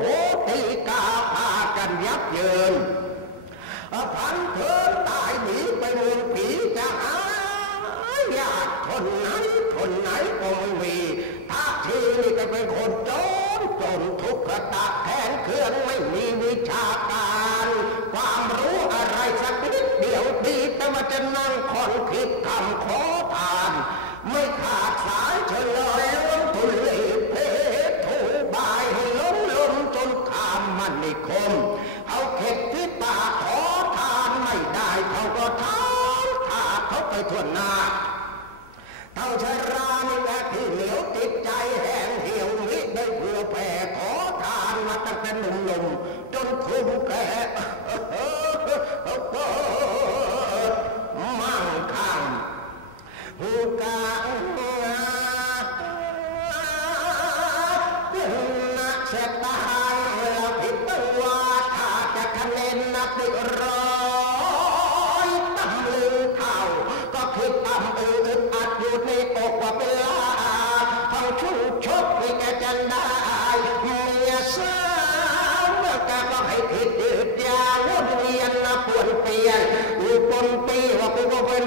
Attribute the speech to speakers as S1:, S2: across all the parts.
S1: โหตีกาพากันยับเยินพันเถินตายหนีไปเมืองผีจะหายากทนไหนทนไหนก็ไม่มีถ้าชีนี่ก็เป็นคนจนจนทุกข์ตะแขนเคลื่อนไม่มีวิชาการ ความรู้อะไรสักนิดเดียวดีแต่มาจะนั่งคอนคิดทำขอ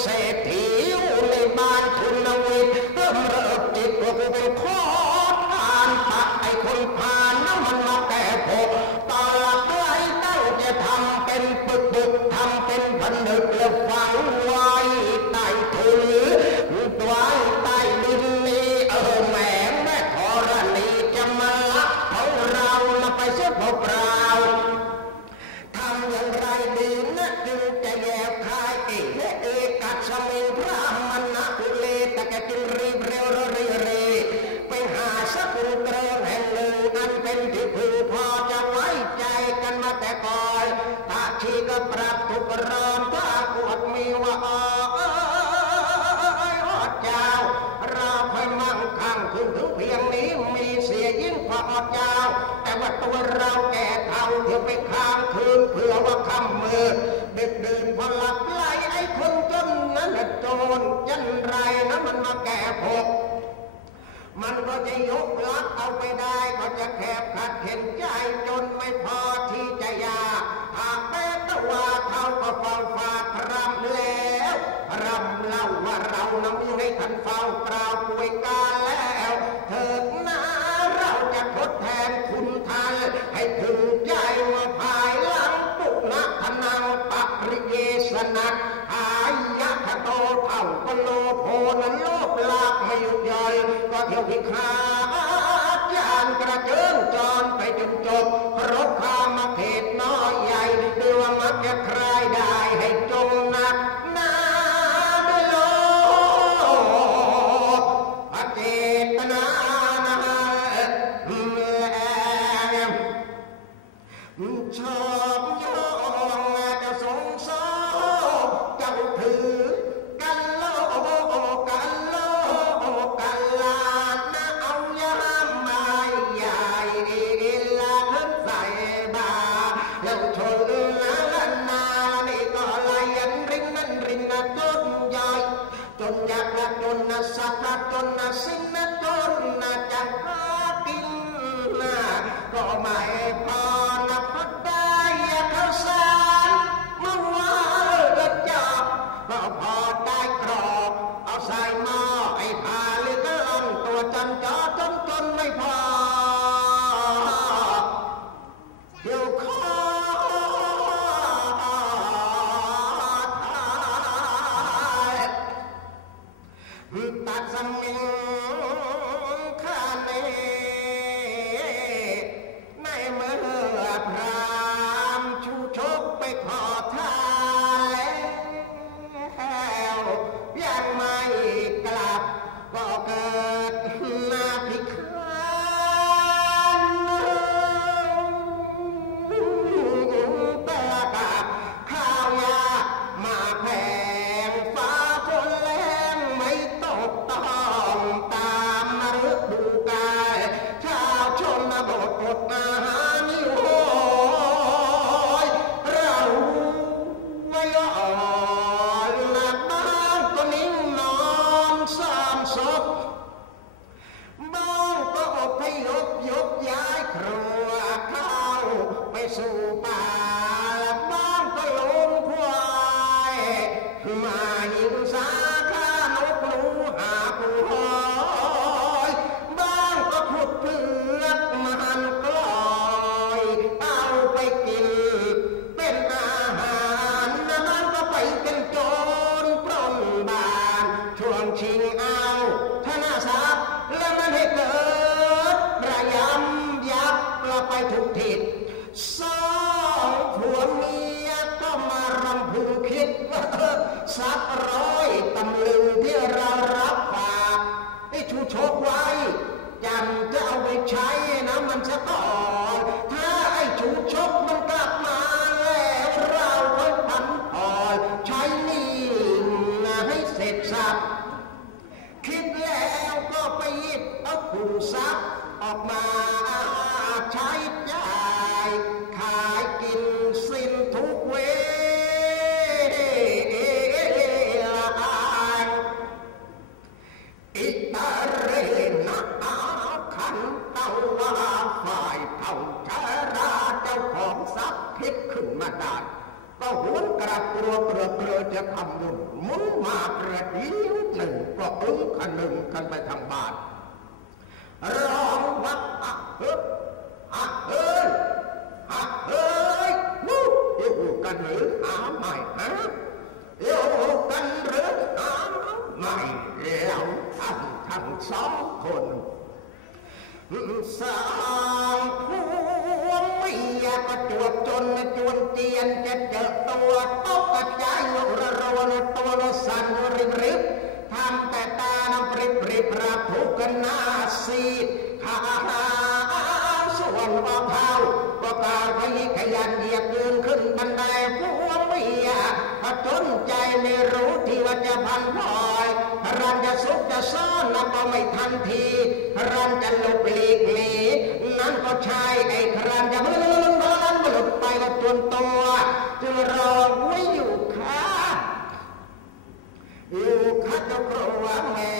S1: say it. นู่นยันไรนะมันมาแก่ผมมันก็จะยกลักเอาไปได้ก็จะแคบขัดเห็นใจจนไม่พอที่จะยาหากแม้ตะว่าเท่าก็ฟังฟาดรำแล้วรำเล่าว่าเรานั้นให้ท่านเฝ้าปรา นั้นโลกลากไม่หยุดย่อยก็เที่ยวพิฆาตยานกระเจิงจรไปจนจบรบพามาเพศน้อยใหญ่ด้วยว่ามักจะคลายได้ให้จงนักนาด้วยโลกพาะเจตนาชอบ tun jaka tun nasaka tun nasinna tun nakahatin na ko mae ทุกทิศสองผัวเมียก็มารำพึงคิดว่าสักร้อยตำลึงที่เรารับฝากให้ชูโชคไว้จำจะเอาไปใช้นะมันจะก่อนถ้าไอ้ชูชกมันกลับมาแล้วเราค่อยพันผ่อนใช้หนี่ให้เสร็จสับคิดแล้วก็ไปหยิบเอาขุมทรัพย์ออกมาาว่าฝ่ายเผ่าชาราเจ้าของทรัพย์คิดขึ้นมาได้ก็หวนกระกลัวกระเกลือจะทำบุญมุนมาประเดี๋ยวหนึ่งก็อึ้งขันหนึ่งกันไปทางบ้านร้องวักอะเฮ้อะเฮ้ยอะเฮ้ยวู้อยู่กันหรือหาใหม่ฮะอยู่กันหรือหาใหม่แล้วทั้งทั้งสองคน สาวผัวเมียก็จวบจนจวนเจียนจะเจอตัวตกกระจายระรวนตัวละสั่นริบริบทำแต่ตาน้ำปริบริบระทุกันนาซีดขาส่วนว่าเผาก็กาพยิขยันเหยียบยืนขึ้นบันไดผัวเมียพจนใจไม่รู้ที่ว่าจะพันพลอย รันจะซุกจะซ่อนนับก็ไม่ทันทีรันจะหลบหลีกหนีนั่นก็ใช่ไอ้ครันจะมึนมึนเพราะนั้นหลุดไปก็จนตัวจึงรอไว้อยู่ค่ะอยู่ข้าเจ้ากลัวแม่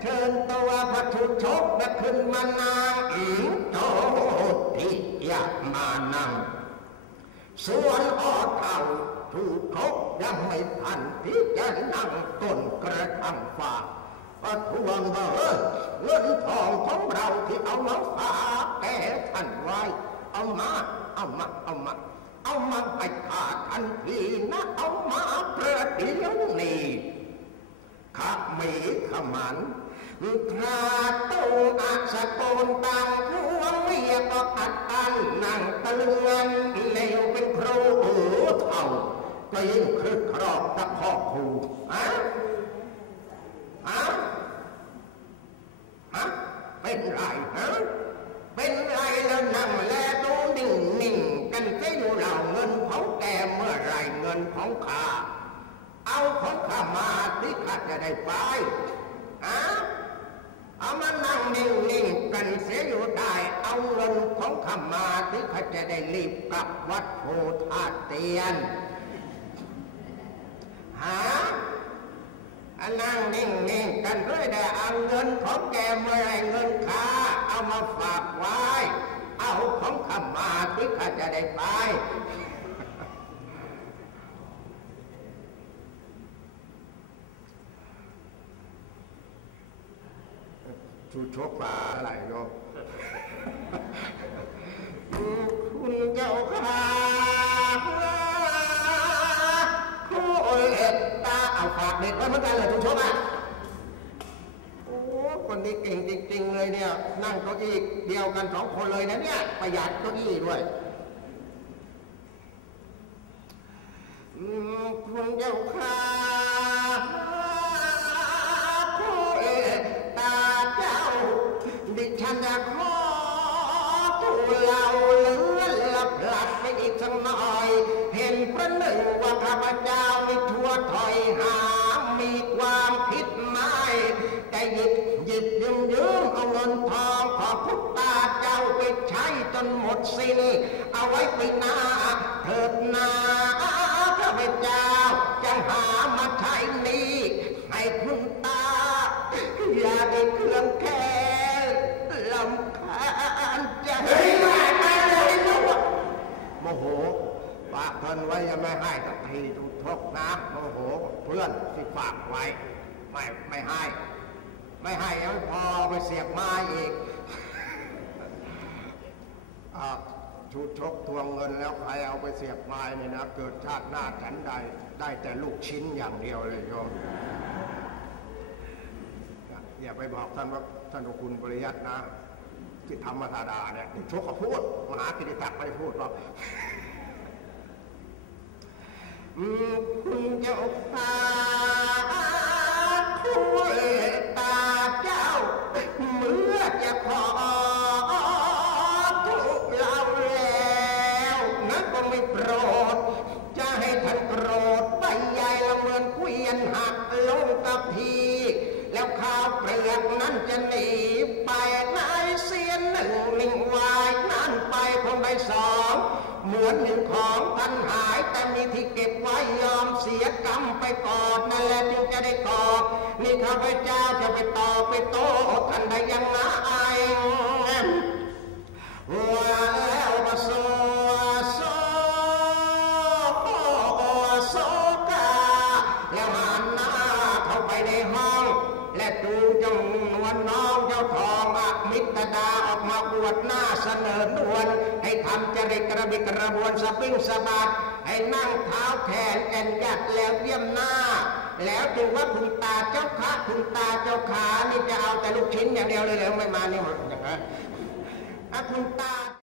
S1: เชิญตัวพระทุชกและขึ้นมานางอิงโตที่อยามานั่งส่วนออก ยังไม่ทันที่จะนั่งต้นกระทำฝากก็ทวงเออเงินทองของเราที่เอามาฝากแกท่านไว้ เอามา เอามา เอามา เอามาไปขาดทันทีนะ เอามาประเดี๋ยวนี้ขับมีขมันคราตูอาสะโกนตังหัวเมียก็อัดอันนั่งตะลึงเลวเป็นครูเออเท่าก็ยิ่ง อบตะคอกครูอะฮะฮะเป็นไรฮะเป็นไรแล้วนั่งแลดูนิ่งนิ่งกันเสียอยู่เราเงินของแกเมื่อไรเงินของข้าเอาของข้ามาที่ข้าจะได้ไปอะเอามานั่งนิ่งๆกันเสียอยู่ได้ เอาเงินของข้ามาที่ข้าจะได้รีบกลับวัดโพธาเตียนหาอั นนั่งนิ่งๆกันด้วยได้เอาเงินของแกมื่อไรเงินข้าเอามาฝากไว้ เอาของข้ามาที่ข้าจะได้ไปชูชกป่าอะไรเนาะ เด็กไว้เหมือนกันเลยชูชกอะโอ้คนนี้เก่งจริง ๆ เลยเนี่ย นั่งเก้าอี้เดียวกันสองคนเลยนะเนี่ย ประหยัดเก้าอี้ด้วยคุณเจ้าค่ะโอ้ยตาเจ้า ดิฉันจะขอตัวเราเลือลับหลับไปอีกสักหน่อย เห็นพระหนึ่งว่าข้าพเจ้ามีทั่วถอยหา หยิบหยิบยืมยืมเอาเงินทองของพุทตาเจ้าไปใช้จนหมดสิ้นเอาไว้ปีหน้าเถิดนาข้าพเจ้าจะหามาใช้นี้ให้คุณตา อย่าได้เครื่องแค้นลำคาญใจไม่ไม่เลยนะโมโหฝากเงินไว้ยังไม่ให้สักทีดูทกน้ำโมโหเพื่อนที่ฝากไว้ ไม่ไม่ให้ ไม่ให้ยังพอไปเสียบไม้อีกชุดชกทวงเงินแล้วใครเอาไปเสียบไม้เนี่ยนะ เกิดชาติหน้าฉันใด ได้แต่ลูกชิ้นอย่างเดียวเลยโยมอย่าไปบอกท่านว่าท่านคุณปริยัตินะที่ธรรมธาดาเนี่ยชกเขาพูด มหากิติศักดิ์ไม่พูดหรอกอืมคุณเจ้าตา สองเหมือนหนึ่งของพันหายแต่มีที่เก็บไว้ยอมเสียกรรมไปก่อนนั่นแหละจึงจะได้ตอบนี่ข้าพเจ้าจะไปตอบไปโต้ท่านได้ยังไงว่าแล้วก็โซโซโซกาแล้วหันหน้าเข้าไปในห้อง และจูงเจ้านวลน้องเจ้าทองอมิตรดาออกมาบวดหน้าเสนอนวลให้ทำจริตกระบิกระบวนสปริงสะบัดให้นั่งเท้าแขนแอนยัดแล้วเยี่ยมหน้า แล้วจึงว่าคุณตาเจ้าขาคุณตาเจ้าขานี่จะเอาแต่ลูกชิ้นอย่างเดียวเลยเหรอไม่มานี่หมดอย่างนั้นอะคุณตา